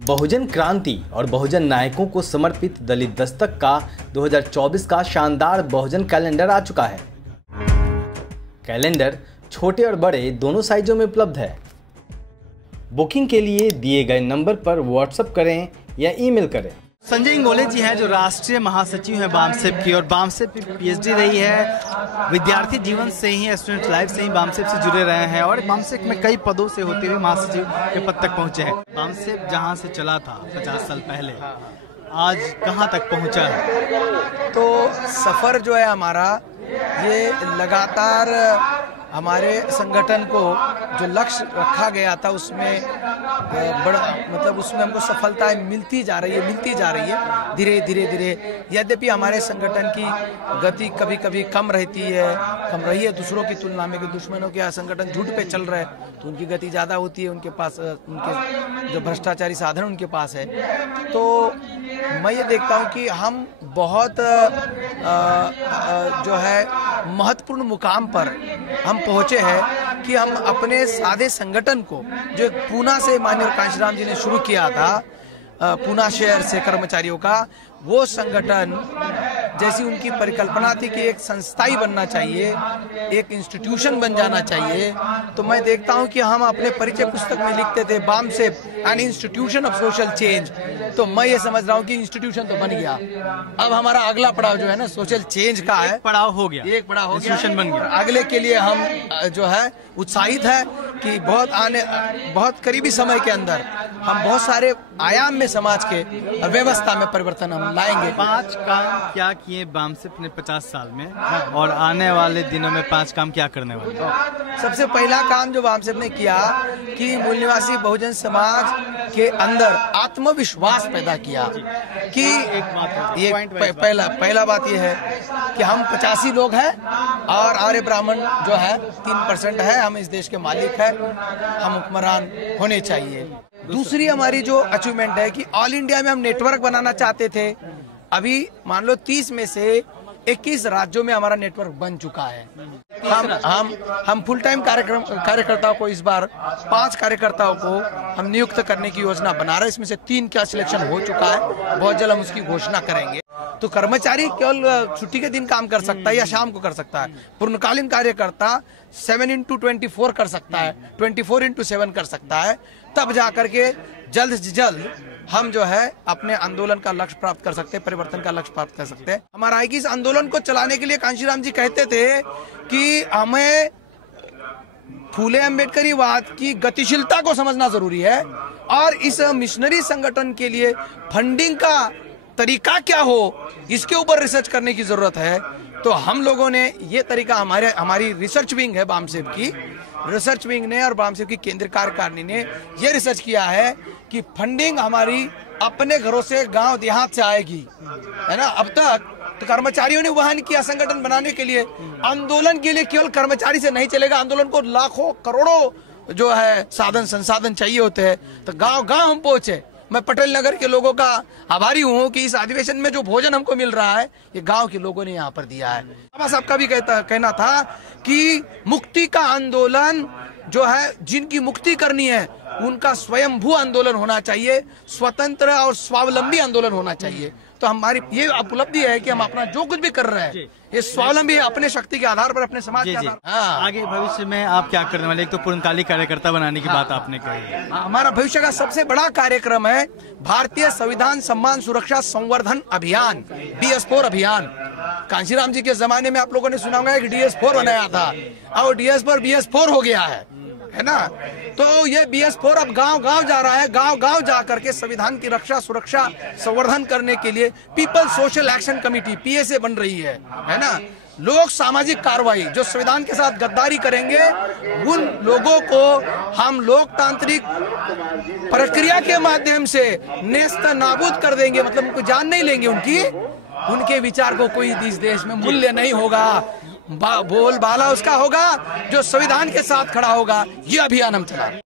बहुजन क्रांति और बहुजन नायकों को समर्पित दलित दस्तक का 2024 का शानदार बहुजन कैलेंडर आ चुका है। कैलेंडर छोटे और बड़े दोनों साइजों में उपलब्ध है। बुकिंग के लिए दिए गए नंबर पर व्हाट्सएप करें या ईमेल करें। संजय इंगोले जी हैं जो राष्ट्रीय महासचिव हैं बामसेप की, और बामसेप की पीएचडी रही है। विद्यार्थी जीवन से ही, स्टूडेंट लाइफ से ही बामसेप से जुड़े रहे हैं और बामसेप में कई पदों से होते हुए महासचिव के पद तक पहुंचे हैं। बामसेप जहां से चला था 50 साल पहले, आज कहां तक पहुंचा है? तो सफ़र जो है हमारा, ये लगातार हमारे संगठन को जो लक्ष्य रखा गया था उसमें बड़ा उसमें हमको सफलता मिलती जा रही है धीरे धीरे। यद्यपि हमारे संगठन की गति कभी कभी कम रही है दूसरों की तुलना में, कि दुश्मनों के संगठन झूठ पे चल रहे हैं तो उनकी गति ज़्यादा होती है, उनके पास उनके जो भ्रष्टाचारी साधन उनके पास है। तो मैं ये देखता हूँ कि हम बहुत जो है महत्वपूर्ण मुकाम पर हम पहुंचे हैं कि हम अपने सादे संगठन को, जो पूना से माननीय कांशीराम जी ने शुरू किया था, पूना शहर से कर्मचारियों का, वो संगठन जैसी उनकी परिकल्पना थी कि एक संस्था ही बनना चाहिए, एक इंस्टीट्यूशन बन जाना चाहिए। तो मैं देखता हूं कि हम अपने परिचय पुस्तक में लिखते थे BAMCEF an institution of social change. तो मैं ये समझ रहा हूं कि इंस्टीट्यूशन तो बन गया, अब हमारा अगला पड़ाव जो है ना सोशल चेंज का है। पड़ाव हो गया, एक पड़ाव हो गया, इंस्टीट्यूशन बन गया। अगले के लिए हम जो है उत्साहित है कि बहुत करीबी समय के अंदर हम बहुत सारे आयाम में समाज के व्यवस्था में परिवर्तन हम लाएंगे। 5 काम क्या किए बामसेप ने 50 साल में, और आने वाले दिनों में 5 काम क्या करने वाले? सबसे पहला काम जो बामसेप ने किया कि मूल निवासी बहुजन समाज के अंदर आत्मविश्वास पैदा किया कि पहला बात यह है कि हम 85 लोग हैं और आर्य ब्राह्मण जो है 3% है, हम इस देश के मालिक हैं, हम हुक्मरान होने चाहिए। दूसरी हमारी जो अचीवमेंट है कि ऑल इंडिया में हम नेटवर्क बनाना चाहते थे। अभी मान लो 30 में से 21 राज्यों में हमारा नेटवर्क बन चुका है। हम फुल टाइम कार्यकर्ताओं को इस बार 5 कार्यकर्ताओं को हम नियुक्त करने की योजना बना रहे हैं। इसमें से 3 का सिलेक्शन हो चुका है, बहुत जल्द हम उसकी घोषणा करेंगे। तो कर्मचारी केवल छुट्टी के दिन काम कर सकता है या शाम को कर सकता है। पूर्णकालीन कार्यकर्ता 7x24 कर सकता है, 24x7 कर सकता है। तब जाकर के जल्द से जल्द हम जो है अपने आंदोलन का लक्ष्य प्राप्त कर सकते हैं, परिवर्तन का लक्ष्य प्राप्त कर सकते हैं। हमारा इस आंदोलन को चलाने के लिए कांशीराम जी कहते थे कि हमें फूले अम्बेडकरीवाद की गतिशीलता को समझना जरूरी है और इस मिशनरी संगठन के लिए फंडिंग का तरीका क्या हो, इसके ऊपर रिसर्च करने की जरूरत है। तो हम लोगों ने ये तरीका, हमारी रिसर्च विंग है बामसेप की, रिसर्च विंग ने और बामसेप की केंद्रीय कार्यकारिणी ने ये रिसर्च किया है कि फंडिंग हमारी अपने घरों से, गांव देहात से आएगी, है ना। अब तक तो कर्मचारियों ने वहन किया संगठन बनाने के लिए, आंदोलन के लिए केवल कर्मचारी से नहीं चलेगा, आंदोलन को लाखों करोड़ों जो है साधन संसाधन चाहिए होते हैं। तो गांव गांव हम पहुंचे। मैं पटेल नगर के लोगों का आभारी हूँ कि इस अधिवेशन में जो भोजन हमको मिल रहा है ये गांव के लोगों ने यहाँ पर दिया है। बाबा साहब का भी कहना था कि मुक्ति का आंदोलन जो है, जिनकी मुक्ति करनी है उनका स्वयंभू आंदोलन होना चाहिए, स्वतंत्र और स्वावलंबी आंदोलन होना चाहिए। तो हमारी ये उपलब्धि है कि हम अपना जो कुछ भी कर रहे हैं ये स्वावलंबी है, अपने शक्ति के आधार पर, अपने समाज के आधार पर। आगे भविष्य में आप क्या करने वाले? एक तो पूर्णकालिक कार्यकर्ता बनाने की बात आपने कही। हमारा भविष्य का सबसे बड़ा कार्यक्रम है भारतीय संविधान सम्मान सुरक्षा संवर्धन अभियान, BS4 अभियान। कांशीराम जी के जमाने में आप लोगों ने सुना होगा कि DS4 बनाया था, और DS4 BS4 हो गया है ना। तो ये BS4 अब गांव गांव जा रहा है, गांव गांव जा करके संविधान की रक्षा सुरक्षा संवर्धन करने के लिए people social action committee PSA बन रही है ना। लोग सामाजिक कार्रवाई जो संविधान के साथ गद्दारी करेंगे उन लोगों को हम लोकतांत्रिक प्रक्रिया के माध्यम से नेस्त नाबूद कर देंगे, मतलब उनको जान नहीं लेंगे, उनके विचार को कोई इस देश में मूल्य नहीं होगा। बोलबाला उसका होगा जो संविधान के साथ खड़ा होगा। ये अभियान हम चला रहे हैं।